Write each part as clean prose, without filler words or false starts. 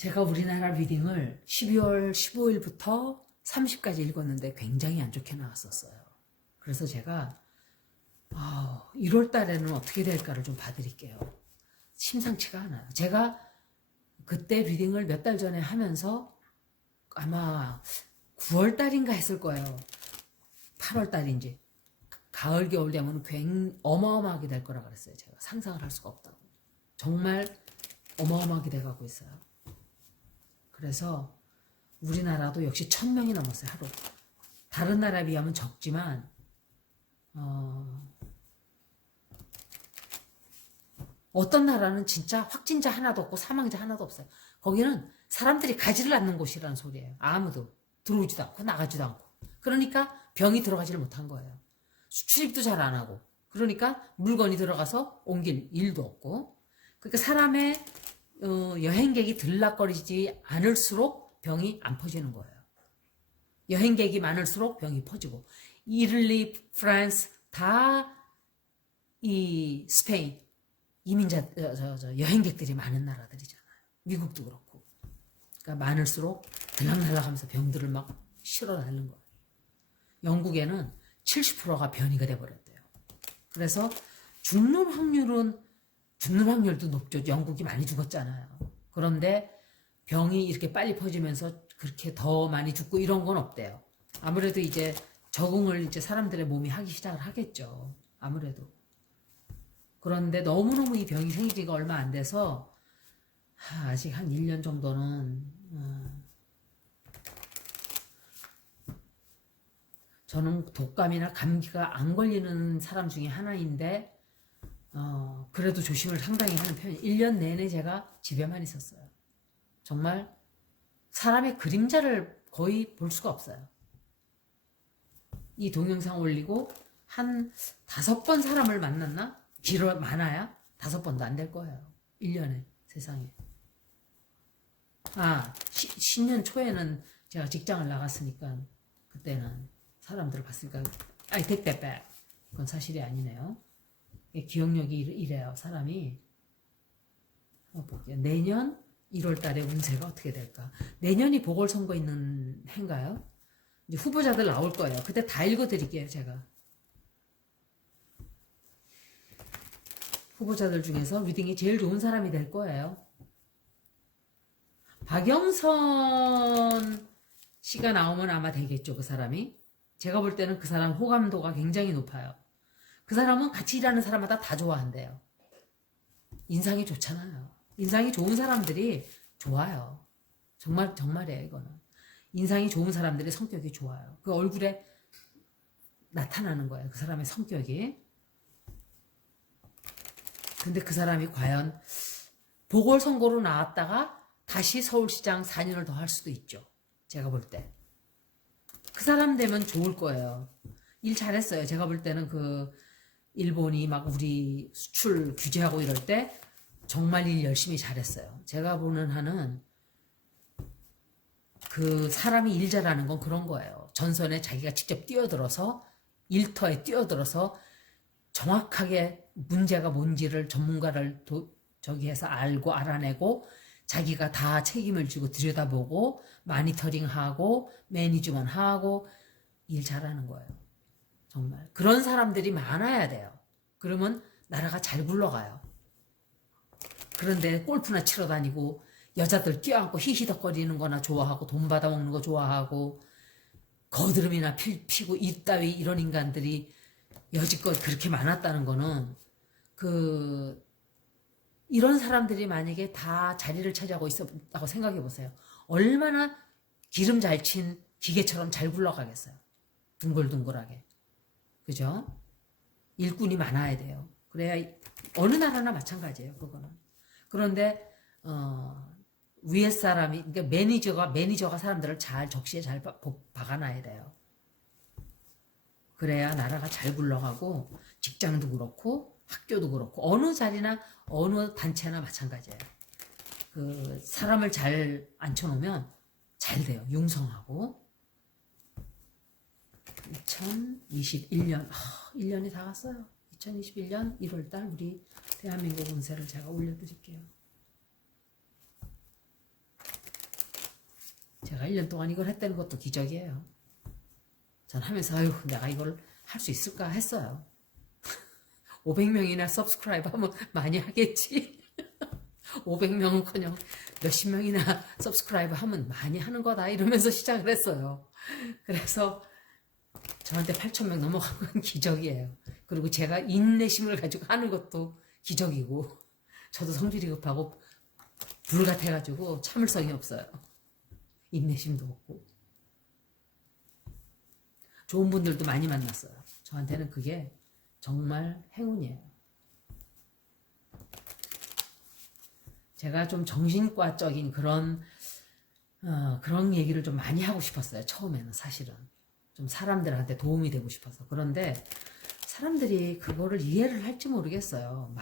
제가 우리나라 리딩을 12월 15일부터 30까지 읽었는데 굉장히 안 좋게 나왔었어요. 그래서 제가 1월 달에는 어떻게 될까를 좀 봐드릴게요. 심상치가 않아요. 제가 그때 리딩을 몇 달 전에 하면서 아마 9월 달인가 했을 거예요. 8월 달인지. 가을, 겨울 되면 어마어마하게 될 거라 그랬어요. 제가 상상을 할 수가 없다고. 정말 어마어마하게 돼가고 있어요. 그래서 우리나라도 역시 1000명이 넘었어요. 하루. 다른 나라에 비하면 적지만 어떤 나라는 진짜 확진자 하나도 없고 사망자 하나도 없어요. 거기는 사람들이 가지를 않는 곳이라는 소리예요. 아무도 들어오지도 않고 나가지도 않고. 그러니까 병이 들어가지를 못한 거예요. 출입도 잘 안 하고. 그러니까 물건이 들어가서 옮길 일도 없고. 그러니까 사람의 여행객이 들락거리지 않을수록 병이 안 퍼지는 거예요. 여행객이 많을수록 병이 퍼지고. 이탈리, 프랑스 다 이 스페인 이민자 여행객들이 많은 나라들이잖아요. 미국도 그렇고. 그러니까 많을수록 들락날락하면서 병들을 막 실어내는 거예요. 영국에는 70%가 변이가 돼버렸대요. 그래서 죽는 확률도 높죠. 영국이 많이 죽었잖아요. 그런데 병이 이렇게 빨리 퍼지면서 그렇게 더 많이 죽고 이런 건 없대요. 아무래도 이제 적응을 이제 사람들의 몸이 하기 시작을 하겠죠. 아무래도. 그런데 너무너무 이 병이 생기기가 얼마 안 돼서 아직 한 1년 정도는 저는 독감이나 감기가 안 걸리는 사람 중에 하나인데 그래도 조심을 상당히 하는 편이에요. 1년 내내 제가 집에만 있었어요. 정말 사람의 그림자를 거의 볼 수가 없어요. 이 동영상 올리고 한 5번 사람을 만났나? 많아야 5번도 안 될 거예요. 1년에 세상에. 신년 초에는 제가 직장을 나갔으니까 그때는 사람들을 봤으니까 I take that back. 그건 사실이 아니네요. 기억력이 이래요. 사람이. 볼게요. 내년 1월 달에 운세가 어떻게 될까? 내년이 보궐선거 있는 해인가요? 이제 후보자들 나올 거예요. 그때 다 읽어드릴게요. 제가. 후보자들 중에서 리딩이 제일 좋은 사람이 될 거예요. 박영선 씨가 나오면 아마 되겠죠. 그 사람이. 제가 볼 때는 그 사람 호감도가 굉장히 높아요. 그 사람은 같이 일하는 사람마다 다 좋아한대요. 인상이 좋잖아요. 인상이 좋은 사람들이 좋아요. 정말이에요, 이거는. 인상이 좋은 사람들이 성격이 좋아요. 그 얼굴에 나타나는 거예요. 그 사람의 성격이. 근데 그 사람이 과연 보궐선거로 나왔다가 다시 서울시장 4년을 더 할 수도 있죠. 제가 볼 때. 그 사람 되면 좋을 거예요. 일 잘했어요. 제가 볼 때는 그 일본이 막 우리 수출 규제하고 이럴 때 정말 일 열심히 잘했어요. 제가 보는 한은 그 사람이 일 잘하는 건 그런 거예요. 전선에 자기가 직접 뛰어들어서 일터에 뛰어들어서 정확하게 문제가 뭔지를 전문가를 해서 알고 알아내고 자기가 다 책임을 지고 들여다보고 마니터링하고 매니지먼트하고 일 잘하는 거예요. 정말. 그런 사람들이 많아야 돼요. 그러면 나라가 잘 굴러가요. 그런데 골프나 치러 다니고 여자들 껴안고 히히덕거리는 거나 좋아하고 돈 받아먹는 거 좋아하고 거드름이나 피고 이따위 이런 인간들이 여지껏 그렇게 많았다는 거는 이런 사람들이 만약에 다 자리를 차지하고 있었다고 생각해 보세요. 얼마나 기름 잘 친 기계처럼 잘 굴러가겠어요. 둥글둥글하게. 그죠? 일꾼이 많아야 돼요. 그래야 어느 나라나 마찬가지예요. 그거는. 그런데 위에 사람이 그러니까 매니저가 사람들을 적시에 잘 박아놔야 돼요. 그래야 나라가 잘 굴러가고 직장도 그렇고 학교도 그렇고 어느 자리나 어느 단체나 마찬가지예요. 그 사람을 잘 앉혀놓으면 잘 돼요. 융성하고. 2021년 1년이 다 갔어요. 2021년 1월달 우리 대한민국 운세를 제가 올려드릴게요. 제가 1년 동안 이걸 했다는 것도 기적이에요. 전 하면서 아유 내가 이걸 할 수 있을까 했어요. 500명이나 서브스크라이브 하면 많이 하겠지. 500명은커녕 몇십 명이나 서브스크라이브 하면 많이 하는 거다 이러면서 시작을 했어요. 그래서 저한테 8,000명 넘어간 건 기적이에요. 그리고 제가 인내심을 가지고 하는 것도 기적이고 저도 성질이 급하고 불같아가지고 참을성이 없어요. 인내심도 없고 좋은 분들도 많이 만났어요. 저한테는 그게 정말 행운이에요. 제가 좀 정신과적인 그런 얘기를 좀 많이 하고 싶었어요. 처음에는 사실은 좀 사람들한테 도움이 되고 싶어서. 그런데 사람들이 그거를 이해를 할지 모르겠어요.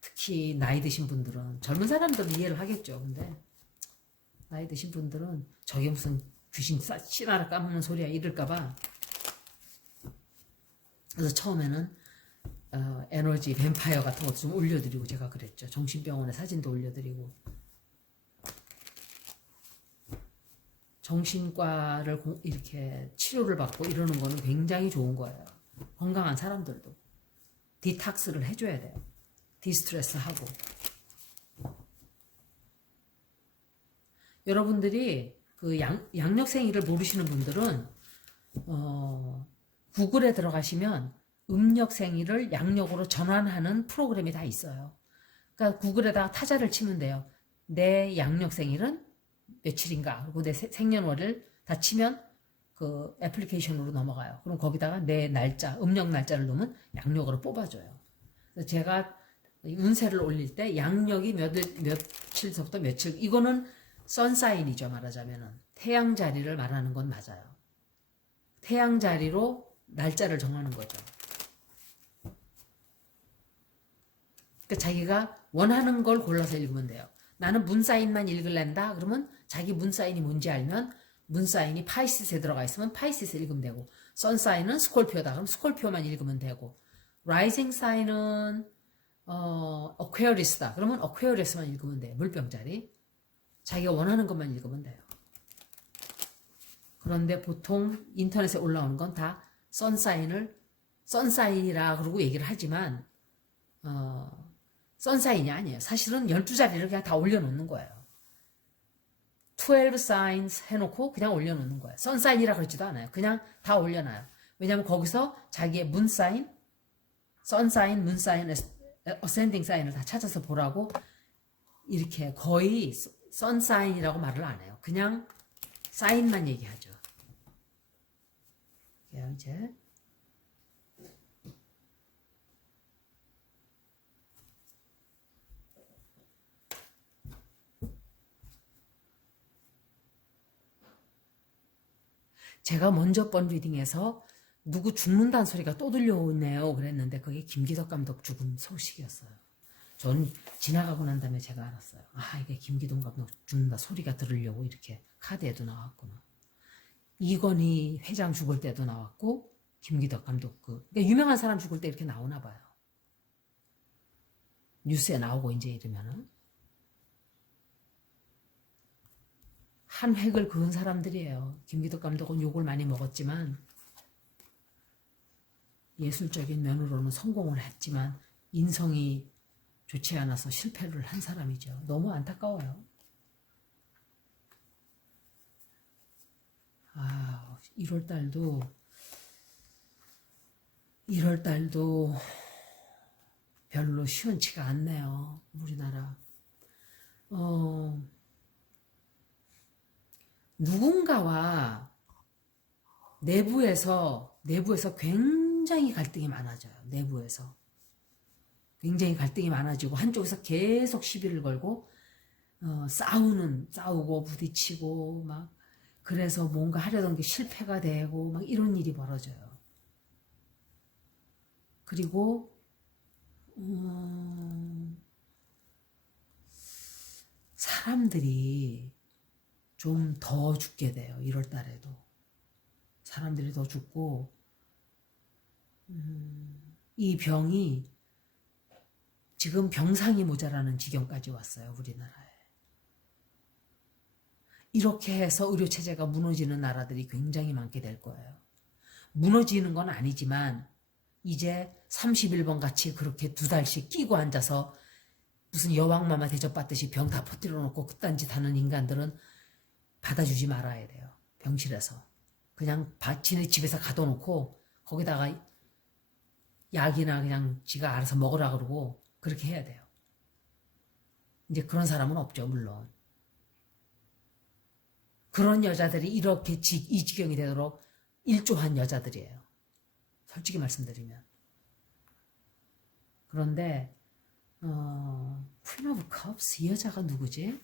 특히 나이 드신 분들은, 젊은 사람들은 이해를 하겠죠. 근데 나이 드신 분들은 저게 무슨 귀신 씨나라 까먹는 소리야 이럴까봐. 그래서 처음에는 에너지 뱀파이어 같은 것도 좀 올려드리고 제가 그랬죠. 정신병원에 사진도 올려드리고. 정신과를 이렇게 치료를 받고 이러는 거는 굉장히 좋은 거예요. 건강한 사람들도 디탁스를 해줘야 돼요. 디스트레스 하고. 여러분들이 그 양력생일을 모르시는 분들은 구글에 들어가시면 음력생일을 양력으로 전환하는 프로그램이 다 있어요. 그러니까 구글에다가 타자를 치면 돼요. 내 양력생일은 며칠인가, 그리고 내 생년월일 다 치면 그 애플리케이션으로 넘어가요. 그럼 거기다가 내 날짜, 음력 날짜를 넣으면 양력으로 뽑아줘요. 그래서 제가 운세를 올릴 때 양력이 며칠서부터 며칠, 이거는 선사인이죠. 말하자면은 태양 자리를 말하는 건 맞아요. 태양 자리로 날짜를 정하는 거죠. 그러니까 자기가 원하는 걸 골라서 읽으면 돼요. 나는 문사인만 읽을랜다. 그러면 자기 문사인이 뭔지 알면 문사인이 파이시스에 들어가 있으면 파이시스 읽으면 되고, 선사인은 스콜피오다. 그럼 스콜피오만 읽으면 되고, 라이징 사인은 어퀘어리스다. 그러면 어퀘어리스만 읽으면 돼요. 물병자리. 자기가 원하는 것만 읽으면 돼요. 그런데 보통 인터넷에 올라오는 건 다 선사인이라 그러고 얘기를 하지만 선사인이 아니에요. 사실은 12자리를 그냥 다 올려놓는 거예요. 12 signs 해놓고 그냥 올려놓는 거예요. 선사인이라 그러지도 않아요. 그냥 다 올려놔요. 왜냐하면 거기서 자기의 문사인, 선사인, 문사인, 어센딩 사인을 다 찾아서 보라고 이렇게 거의 선사인이라고 말을 안 해요. 그냥 사인만 얘기하죠. 이제 제가 먼저 번 리딩에서 누구 죽는다는 소리가 또 들려오네요 그랬는데 그게 김기덕 감독 죽음 소식이었어요. 전 지나가고 난 다음에 제가 알았어요. 아, 이게 김기덕 감독 죽는다 소리가 들으려고 이렇게 카드에도 나왔구나. 이건희 회장 죽을 때도 나왔고, 김기덕 감독 그러니까 유명한 사람 죽을 때 이렇게 나오나 봐요. 뉴스에 나오고 이제 이러면은. 한 획을 그은 사람들이에요. 김기덕 감독은 욕을 많이 먹었지만 예술적인 면으로는 성공을 했지만 인성이 좋지 않아서 실패를 한 사람이죠. 너무 안타까워요. 아, 1월달도 별로 시원치가 않네요. 우리나라. 누군가와 내부에서 굉장히 갈등이 많아져요. 내부에서 굉장히 갈등이 많아지고 한쪽에서 계속 시비를 걸고 싸우고 부딪히고 막, 그래서 뭔가 하려던 게 실패가 되고 막 이런 일이 벌어져요. 그리고 사람들이 좀 더 죽게 돼요. 1월 달에도. 사람들이 더 죽고, 이 병이 지금 병상이 모자라는 지경까지 왔어요. 우리나라에. 이렇게 해서 의료체제가 무너지는 나라들이 굉장히 많게 될 거예요. 무너지는 건 아니지만 이제 31번 같이 그렇게 2달씩 끼고 앉아서 무슨 여왕마마 대접받듯이 병 다 퍼뜨려 놓고 그딴 짓 하는 인간들은 받아주지 말아야 돼요. 병실에서. 그냥 지네 집에서 가둬놓고 거기다가 약이나 그냥 지가 알아서 먹으라 그러고 그렇게 해야 돼요. 이제 그런 사람은 없죠, 물론. 그런 여자들이 이렇게 이 지경이 되도록 일조한 여자들이에요. 솔직히 말씀드리면. 그런데 Queen of Cups 이 여자가 누구지?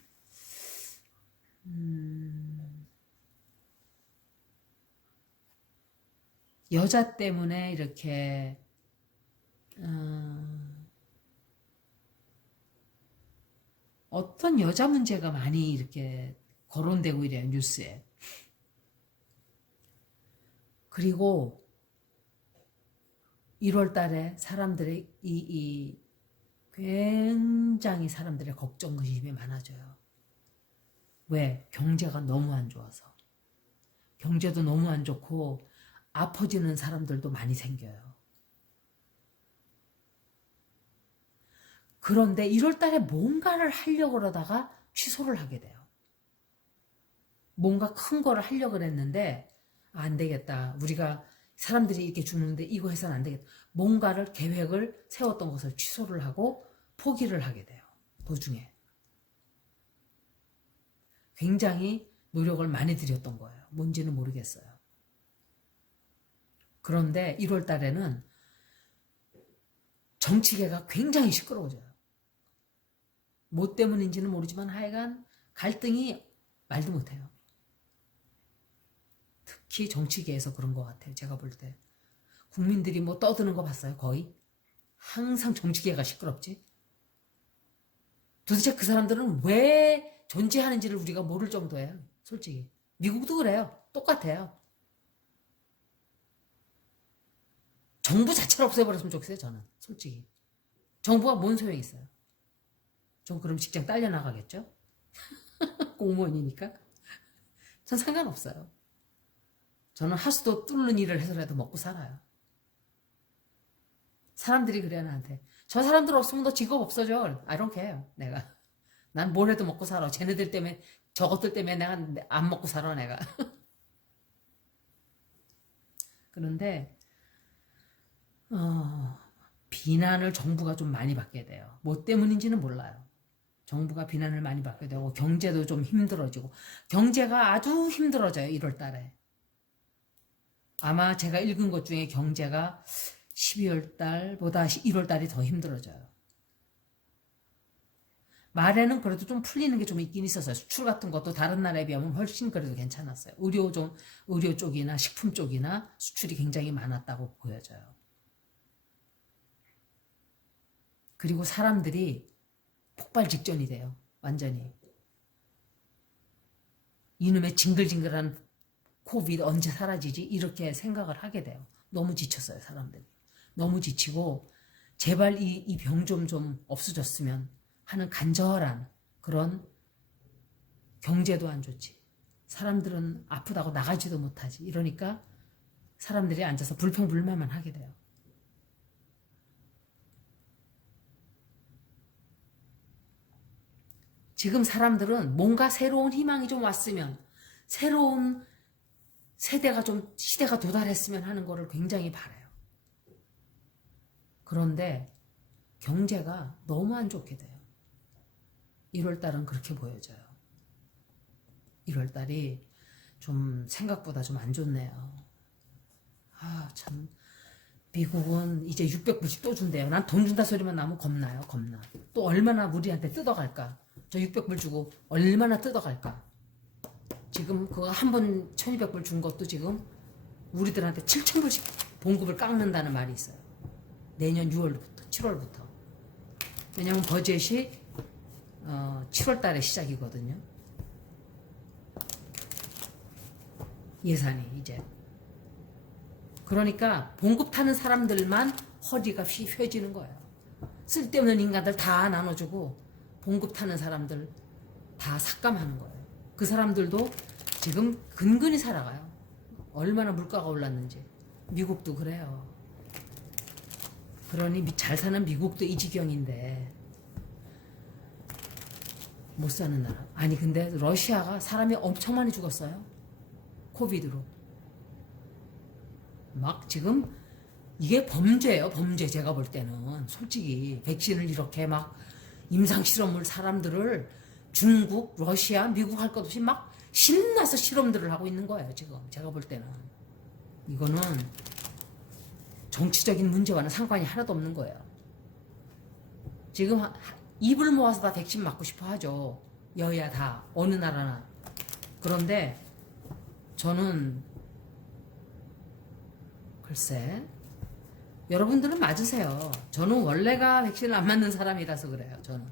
여자 때문에 이렇게 어떤 여자 문제가 많이 이렇게 거론되고 이래요, 뉴스에. 그리고 1월 달에 사람들의 굉장히 사람들의 걱정, 근심이 많아져요. 왜? 경제가 너무 안 좋아서. 경제도 너무 안 좋고 아파지는 사람들도 많이 생겨요. 그런데 1월 달에 뭔가를 하려고 그러다가 취소를 하게 돼요. 뭔가 큰 거를 하려고 그랬는데 안 되겠다. 우리가 사람들이 이렇게 죽는데 이거 해서는 안 되겠다. 뭔가를 계획을 세웠던 것을 취소를 하고 포기를 하게 돼요. 도중에. 굉장히 노력을 많이 들였던 거예요. 뭔지는 모르겠어요. 그런데 1월 달에는 정치계가 굉장히 시끄러워져요. 뭐 때문인지는 모르지만 하여간 갈등이 말도 못해요. 특히 정치계에서 그런 것 같아요. 제가 볼 때. 국민들이 뭐 떠드는 거 봤어요? 거의? 항상 정치계가 시끄럽지? 도대체 그 사람들은 왜 존재하는지를 우리가 모를 정도예요. 솔직히. 미국도 그래요. 똑같아요. 정부 자체를 없애버렸으면 좋겠어요. 저는. 솔직히. 정부가 뭔 소용이 있어요? 전 그럼 직장 딸려나가겠죠? 공무원이니까. 전 상관없어요. 저는 하수도 뚫는 일을 해서라도 먹고 살아요. 사람들이 그래요, 나한테. 저 사람들 없으면 너 직업 없어져. I don't care. 내가. 난 뭘 해도 먹고 살아. 쟤네들 때문에, 저것들 때문에 내가 안 먹고 살아, 내가. 그런데, 비난을 정부가 좀 많이 받게 돼요. 뭐 때문인지는 몰라요. 정부가 비난을 많이 받게 되고, 경제도 좀 힘들어지고, 경제가 아주 힘들어져요, 1월 달에. 아마 제가 읽은 것 중에 경제가 12월 달보다 1월 달이 더 힘들어져요. 말에는 그래도 좀 풀리는 게 좀 있긴 있었어요. 수출 같은 것도 다른 나라에 비하면 훨씬 그래도 괜찮았어요. 의료 쪽이나 식품 쪽이나 수출이 굉장히 많았다고 보여져요. 그리고 사람들이 폭발 직전이 돼요. 완전히. 이놈의 징글징글한 코비드 언제 사라지지? 이렇게 생각을 하게 돼요. 너무 지쳤어요, 사람들이. 너무 지치고 제발 이 병 좀 없어졌으면 하는 간절한 그런. 경제도 안 좋지. 사람들은 아프다고 나가지도 못하지. 이러니까 사람들이 앉아서 불평불만만 하게 돼요. 지금 사람들은 뭔가 새로운 희망이 좀 왔으면, 새로운 세대가 좀 시대가 도달했으면 하는 거를 굉장히 바라요. 그런데 경제가 너무 안 좋게 돼요. 1월 달은 그렇게 보여져요. 1월 달이 좀 생각보다 좀 안 좋네요. 참. 미국은 이제 600불씩 또 준대요. 난 돈 준다 소리만 나면 겁나요, 겁나. 또 얼마나 우리한테 뜯어갈까? 저 600불 주고 얼마나 뜯어갈까? 지금 그거 한 번 1200불 준 것도 지금 우리들한테 7000불씩 봉급을 깎는다는 말이 있어요. 내년 6월부터, 7월부터. 왜냐면 버젯이 7월 달에 시작이거든요. 예산이 이제. 그러니까 봉급 타는 사람들만 허리가 휘어지는 거예요. 쓸데없는 인간들 다 나눠주고 봉급 타는 사람들 다 삭감하는 거예요. 그 사람들도 지금 근근히 살아가요. 얼마나 물가가 올랐는지. 미국도 그래요. 그러니 잘 사는 미국도 이 지경인데 못 사는 나라. 아니 근데 러시아가 사람이 엄청 많이 죽었어요. 코비드로. 막 지금 이게 범죄예요. 범죄. 제가 볼 때는 솔직히 백신을 이렇게 막 임상실험을 사람들을 중국, 러시아, 미국 할 것 없이 막 신나서 실험들을 하고 있는 거예요. 지금 제가 볼 때는 이거는 정치적인 문제와는 상관이 하나도 없는 거예요. 지금 입을 모아서 다 백신 맞고 싶어 하죠. 여야 다 어느 나라나. 그런데 저는 글쎄 여러분들은 맞으세요. 저는 원래가 백신을 안 맞는 사람이라서 그래요. 저는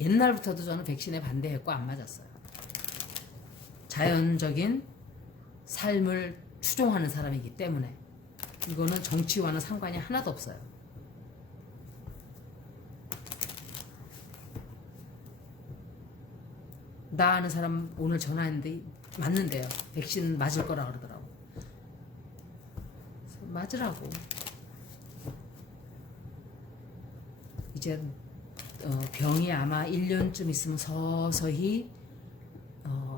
옛날부터도 저는 백신에 반대했고 안 맞았어요. 자연적인 삶을 추종하는 사람이기 때문에 이거는 정치와는 상관이 하나도 없어요. 나 아는 사람 오늘 전화했는데 맞는데요. 백신 맞을 거라 그러더라고. 맞으라고. 이제 병이 아마 1년쯤 있으면 서서히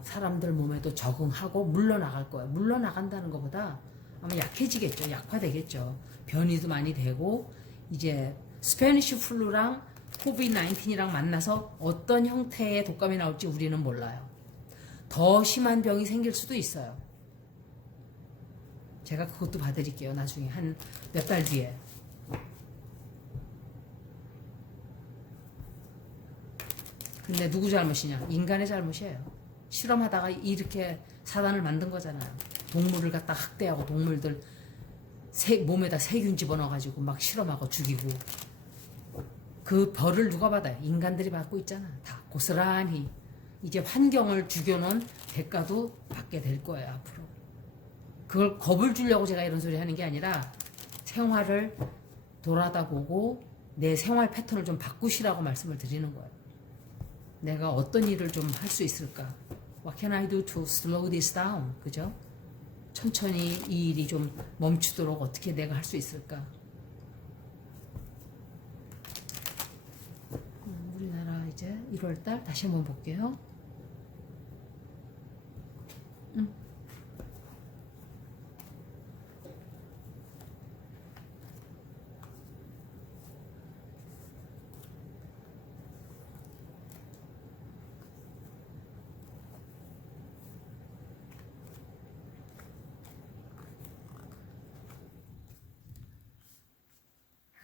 사람들 몸에도 적응하고 물러나갈 거예요. 물러나간다는 것보다 아마 약해지겠죠. 약화되겠죠. 변이도 많이 되고 이제 스페니쉬 플루랑 코비드 19이랑 만나서 어떤 형태의 독감이 나올지 우리는 몰라요. 더 심한 병이 생길 수도 있어요. 제가 그것도 봐드릴게요. 나중에 한 몇 달 뒤에. 근데 누구 잘못이냐? 인간의 잘못이에요. 실험하다가 이렇게 사단을 만든 거잖아요. 동물을 갖다 학대하고 동물들 몸에다 세균 집어넣어가지고 막 실험하고 죽이고. 그 벌을 누가 받아요? 인간들이 받고 있잖아. 다 고스란히. 이제 환경을 죽여놓은 대가도 받게 될 거예요. 앞으로. 그걸 겁을 주려고 제가 이런 소리 하는 게 아니라 생활을 돌아다 보고 내 생활 패턴을 좀 바꾸시라고 말씀을 드리는 거예요. 내가 어떤 일을 좀 할 수 있을까? What can I do to slow this down? 그죠? 천천히 이 일이 좀 멈추도록 어떻게 내가 할 수 있을까? 우리나라 이제 1월달 다시 한번 볼게요.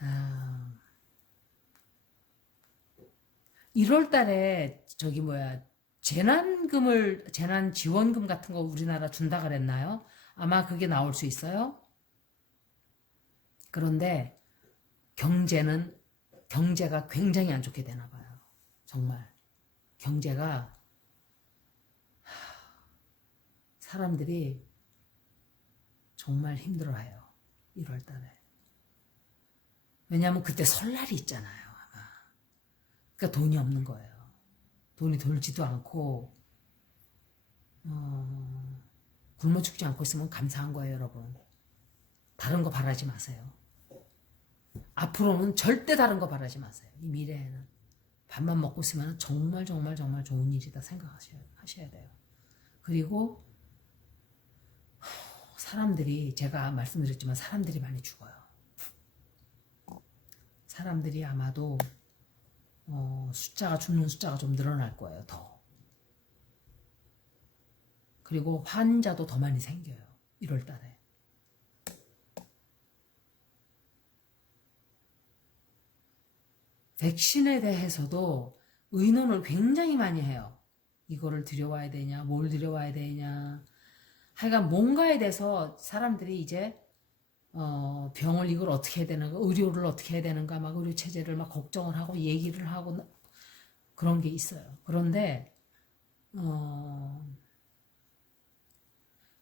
아, 1월 달에 저기 뭐야 재난 지원금 같은 거 우리나라 준다 그랬나요? 아마 그게 나올 수 있어요. 그런데 경제가 굉장히 안 좋게 되나 봐요. 정말 경제가 사람들이 정말 힘들어해요. 1월 달에. 왜냐하면 그때 설날이 있잖아요. 아마. 그러니까 돈이 없는 거예요. 돈이 돌지도 않고 굶어 죽지 않고 있으면 감사한 거예요, 여러분. 다른 거 바라지 마세요. 앞으로는 절대 다른 거 바라지 마세요. 이 미래에는 밥만 먹고 있으면 정말 정말 정말 좋은 일이다 생각하셔야 돼요. 그리고 사람들이 제가 말씀드렸지만 사람들이 많이 죽어요. 사람들이 아마도 죽는 숫자가 좀 늘어날 거예요. 더. 그리고 환자도 더 많이 생겨요. 1월 달에. 백신에 대해서도 의논을 굉장히 많이 해요. 이거를 들여와야 되냐, 뭘 들여와야 되냐. 하여간 뭔가에 대해서 사람들이 이제 병을 이걸 어떻게 해야 되는가, 의료를 어떻게 해야 되는가, 막 의료 체제를 막 걱정을 하고 얘기를 하고 그런 게 있어요. 그런데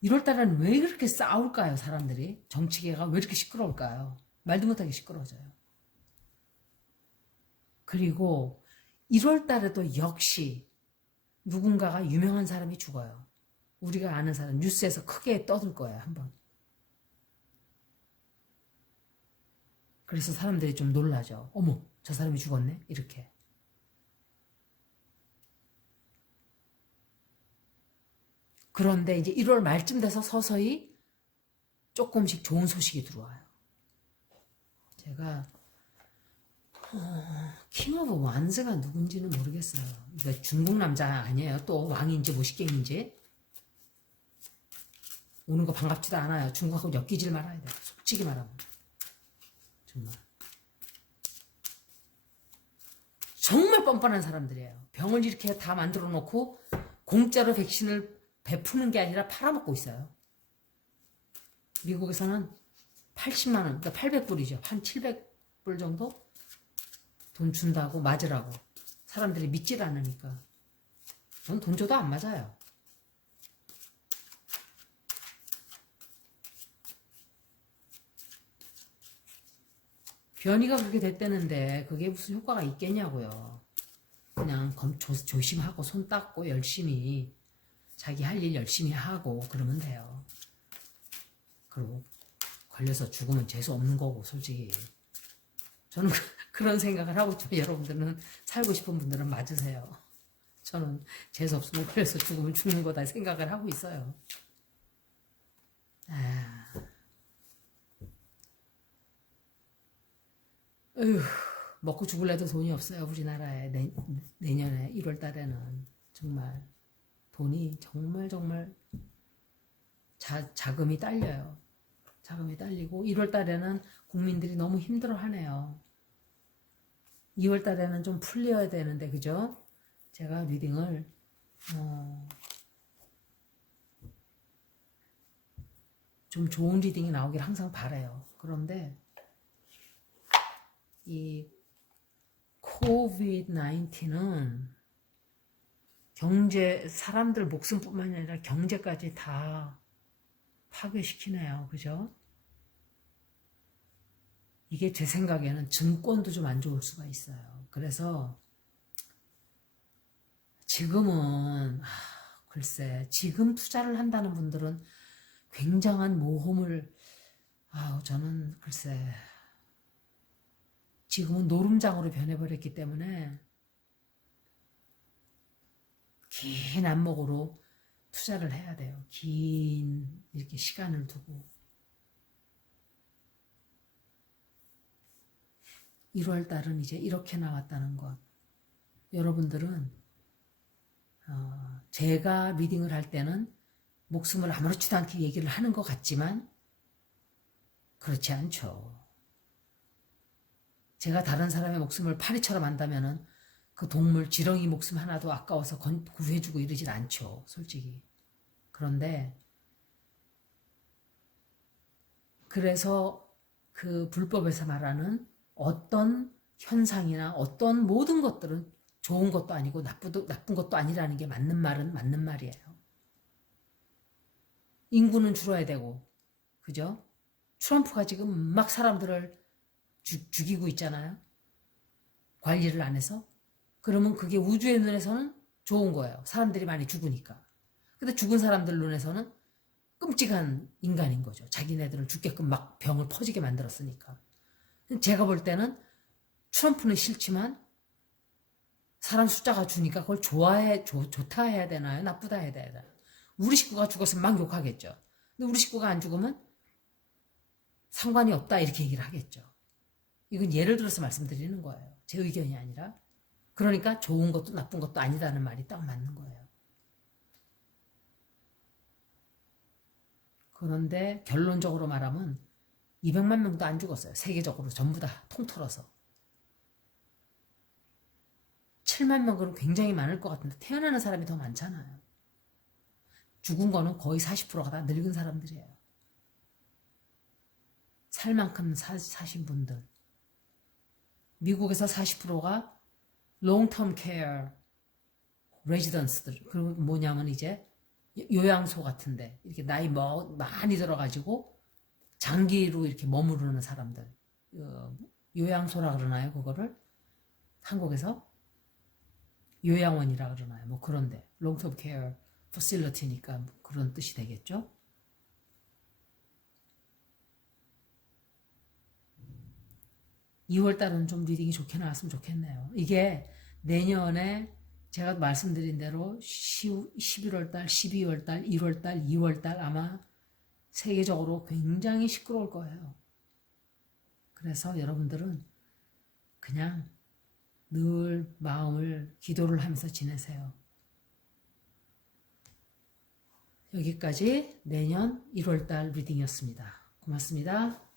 1월 달에는 왜 그렇게 싸울까요, 사람들이? 정치계가 왜 이렇게 시끄러울까요? 말도 못하게 시끄러워져요. 그리고 1월 달에도 역시 누군가가 유명한 사람이 죽어요. 우리가 아는 사람 뉴스에서 크게 떠들 거예요. 한번. 그래서 사람들이 좀 놀라죠. 어머, 저 사람이 죽었네? 이렇게. 그런데 이제 1월 말쯤 돼서 서서히 조금씩 좋은 소식이 들어와요. 제가 킹 오브 완즈가 누군지는 모르겠어요. 이거 중국 남자 아니에요. 또 왕인지 모식갱인지. 오는 거 반갑지도 않아요. 중국하고 엮이질 말아야 돼요. 솔직히 말하면. 정말. 정말 뻔뻔한 사람들이에요. 병을 이렇게 다 만들어 놓고 공짜로 백신을 베푸는 게 아니라 팔아먹고 있어요. 미국에서는 80만 원, 그러니까 800불이죠. 한 700불 정도 돈 준다고 맞으라고. 사람들이 믿질 않으니까. 전 돈 줘도 안 맞아요. 변이가 그렇게 됐다는데 그게 무슨 효과가 있겠냐고요. 그냥 조심하고 손 닦고 열심히 자기 할 일 열심히 하고 그러면 돼요. 그리고 걸려서 죽으면 재수 없는 거고 솔직히. 저는 그런 생각을 하고 있지만 여러분들은 살고 싶은 분들은 맞으세요. 저는 재수 없으면 걸려서 죽으면 죽는 거다 생각을 하고 있어요. 어휴, 먹고 죽을래도 돈이 없어요. 우리나라에 내년에 1월 달에는 정말 돈이 정말 자금이 딸려요. 자금이 딸리고 1월 달에는 국민들이 너무 힘들어하네요. 2월 달에는 좀 풀려야 되는데 그죠? 제가 리딩을 좀 좋은 리딩이 나오길 항상 바라요. 그런데 이 COVID-19는 사람들 목숨뿐만 아니라 경제까지 다 파괴시키네요. 그죠? 이게 제 생각에는 증권도 좀 안 좋을 수가 있어요. 그래서 지금은 글쎄 지금 투자를 한다는 분들은 굉장한 모험을 저는 글쎄 지금은 노름장으로 변해버렸기 때문에 긴 안목으로 투자를 해야 돼요. 긴 이렇게 시간을 두고 1월 달은 이제 이렇게 나왔다는 것. 여러분들은 제가 리딩을 할 때는 목숨을 아무렇지도 않게 얘기를 하는 것 같지만 그렇지 않죠. 제가 다른 사람의 목숨을 파리처럼 한다면은 그 동물 지렁이 목숨 하나도 아까워서 구해주고 이러질 않죠. 솔직히. 그런데 그래서 그 불법에서 말하는 어떤 현상이나 어떤 모든 것들은 좋은 것도 아니고 나쁜 것도 아니라는 게 맞는 말은 맞는 말이에요. 인구는 줄어야 되고, 그죠? 트럼프가 지금 막 사람들을 죽이고 있잖아요. 관리를 안 해서. 그러면 그게 우주의 눈에서는 좋은 거예요. 사람들이 많이 죽으니까. 근데 죽은 사람들 눈에서는 끔찍한 인간인 거죠. 자기네들을 죽게끔 막 병을 퍼지게 만들었으니까. 제가 볼 때는 트럼프는 싫지만 사람 숫자가 주니까 그걸 좋다 해야 되나요? 나쁘다 해야 되나요? 우리 식구가 죽었으면 막 욕하겠죠. 근데 우리 식구가 안 죽으면 상관이 없다 이렇게 얘기를 하겠죠. 이건 예를 들어서 말씀드리는 거예요. 제 의견이 아니라. 그러니까 좋은 것도 나쁜 것도 아니다는 말이 딱 맞는 거예요. 그런데 결론적으로 말하면 200만 명도 안 죽었어요. 세계적으로 전부 다 통틀어서. 7만 명은 굉장히 많을 것 같은데 태어나는 사람이 더 많잖아요. 죽은 거는 거의 40%가 다 늙은 사람들이에요. 살 만큼 사신 분들. 미국에서 40%가 long-term care residence들. 그리고 뭐냐면 이제 요양소 같은데 이렇게 나이 많이 들어가지고 장기로 이렇게 머무르는 사람들. 요양소라 그러나요, 그거를? 한국에서? 요양원이라 그러나요? 뭐 그런데 롱텀 케어 퍼실리티니까 뭐 그런 뜻이 되겠죠? 2월 달은 좀 리딩이 좋게 나왔으면 좋겠네요. 이게 내년에 제가 말씀드린 대로 11월 달, 12월 달, 1월 달, 2월 달 아마 세계적으로 굉장히 시끄러울 거예요. 그래서 여러분들은 그냥 늘 마음을 기도를 하면서 지내세요. 여기까지 내년 1월 달 리딩이었습니다. 고맙습니다.